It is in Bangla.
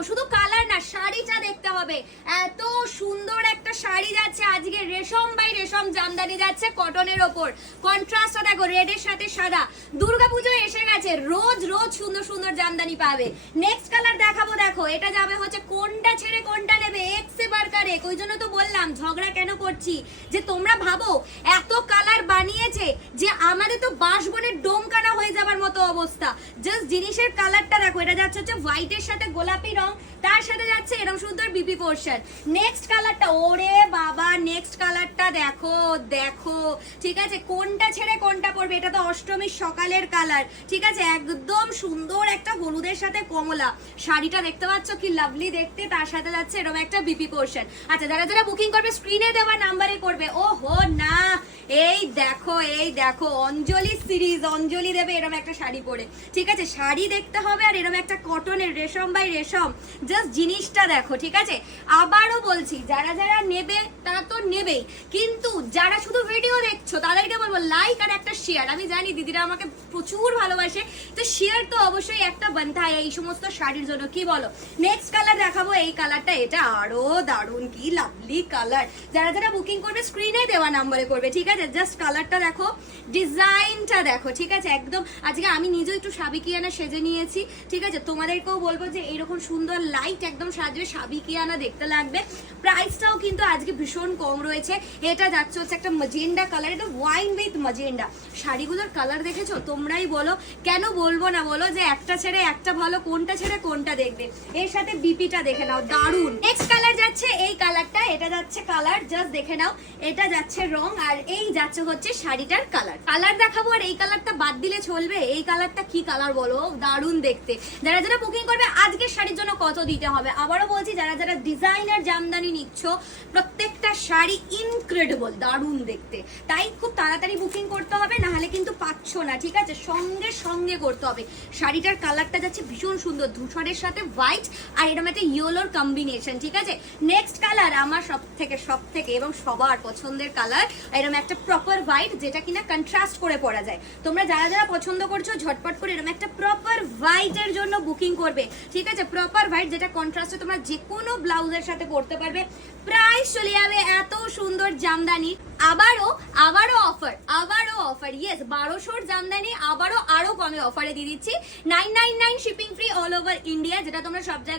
দেখাবো, শুধু কালার না শাড়িটা দেখতে হবে। এত সুন্দর একটা শাড়ি যাচ্ছে আজকে, রেশম বাই রেশম জামদানি যাচ্ছে কটনের ওপর। কন্ট্রাস্টটা দেখো, রেডের সাথে সাদা। দুর্গাপুজো এসে গেছে, রোজ রোজ সুন্দর সুন্দর জামদানি পাবে। নেক্সট কালার দেখাবো, দেখো এটা যাবে হচ্ছে কোনটা ছেড়ে কোনটা নেবে, এক সে বারকার এক। ওই জন্য তো বললাম ঝগড়া কেন করছি, যে তোমরা ভাবো এত কালার বানিয়েছে যে আমাদের তো বাঁশবনের ডোমকানা হয়ে যাবার মতো অবস্থা। জাস্ট জিনিসের কালারটা দেখো, এটা যাচ্ছে হচ্ছে হোয়াইটের সাথে গোলাপি রং, তার সাথে যাচ্ছে এরকম সুন্দর বিপি পোর্শন। নেক্সট কালারটা, ওরে বাবা নেক্সট কালারটা দেখো দেখো, ঠিক আছে কোনটা ছেড়ে কোনটা পড়বে। এটা তো অষ্টমীর সকালের কালার, ঠিক আছে একদম সুন্দর একটা হলুদের সাথে কমলা। শাড়িটা দেখতে পাচ্ছ কি লাভলি দেখতে, তার সাথে যাচ্ছে এরকম একটা বিপি পোর্শন। আচ্ছা যারা যারা বুকিং করবে স্ক্রিনে দেওয়া নাম্বারে করবে। ও হো না, এই দেখো অঞ্জলি সিরিজ, অঞ্জলি দেবে এরকম একটা শাড়ি পরে, ঠিক আছে শাড়ি দেখতে হবে। আর এরকম একটা কটনের রেশম বাই রেশম, জাস্ট জিনিসটা দেখো, ঠিক আছে। আবারও বলছি যারা যারা নেবে তারা তো নেবেই, কিন্তু যারা শুধু ভিডিও দেখছো তাদেরকে বলবো লাইক আর একটা শেয়ার। আমি জানি দিদিরা আমাকে প্রচুর ভালোবাসে, তো শেয়ার তো অবশ্যই একটা বানতে হয় এই সমস্ত শাড়ির জন্য, কি বলো। নেক্সট কালার দেখাবো, এই কালারটা, এটা আরো দারুণ, কি লাভলি কালার। যারা যারা বুকিং করবে স্ক্রিনে দেওয়া নাম্বারে করবে, ঠিক আছে। জাস্ট কালারটা দেখো, ডিজাইনটা দেখো, ঠিক আছে একদম। আজকে আমি নিজেও একটু সাবিকিয়ানা সেজে নিয়েছি, ঠিক আছে তোমাদেরকেও বলবো যে এরকম সুন্দর লাইট একদম সাজবে সাবিকিয়ানা দেখতে লাগবে। প্রাইসটাও কিন্তু আজকে ভীষণ কম রয়েছে। এটা যাচ্ছে হচ্ছে একটা ম্যাজেন্ডা কালার, এটা ওয়াইন উইথ ম্যাজেন্ডা। শাড়িগুলোর কালার দেখেছো, তোমরাই বলো কেন বলবো না বলো, যে একটা ছেড়ে একটা ভালো, কোনটা ছেড়ে কোনটা দেখবে। এর সাথে বিপিটা দেখে নাও, দারুন। নেক্সট কালার যাচ্ছে এই কালারটা, এটা যাচ্ছে কালার, জাস্ট দেখে নাও, এটা যাচ্ছে রং, আর এই যাচ্ছে হচ্ছে শাড়িটার কালার। কালার দেখাবো, আর এই কালারটা বাদ দিলে চলবে। এই কালারটা কি কালার বলো, দারুন দেখতে। যারা যারা বুকিং করবে আজকের শাড়ির জন্য কত দিতে হবে আবারও বলছি, যারা যারা ডিজাইনার জামদানি নিচ্ছ প্রত্যেকটা শাড়ি ইনক্রেডিবল, দারুন দেখতে। তাই খুব তাড়াতাড়ি বুকিং করতে হবে, না হলে কিন্তু পাচ্ছ না, ঠিক আছে সঙ্গে সঙ্গে করতে হবে। শাড়িটার কালারটা যাচ্ছে ভীষণ সুন্দর, ধূসরের সাথে হোয়াইট আর এরকম একটা ইয়েলোর কম্বিনেশন, ঠিক আছে। নেক্সট কালার আমার সব থেকে এবং সবার পছন্দের কালার, এরকম একটা প্রপার হোয়াইট, যেটা কিনা কন্ট্রাস্ট করে পরা যায়। তোমরা যারা যারা পছন্দ করছো ঝটপট করে এরকম একটা প্রপার হোয়াইটের জন্য বুকিং করবে, ঠিক আছে প্রপার হোয়াইট, যেটা কন্ট্রাস্টে তোমরা যে কোনো ব্লাউজের সাথে পরতে পারবে। প্রাইস চলে যাবে এত সুন্দর জামদানি, আবারও অফার ইয়েস 1200 জামদানি আরো কমে অফারে দিয়ে দিচ্ছি। 999 shipping free all over India, যেটা তোমরা সব জায়গায়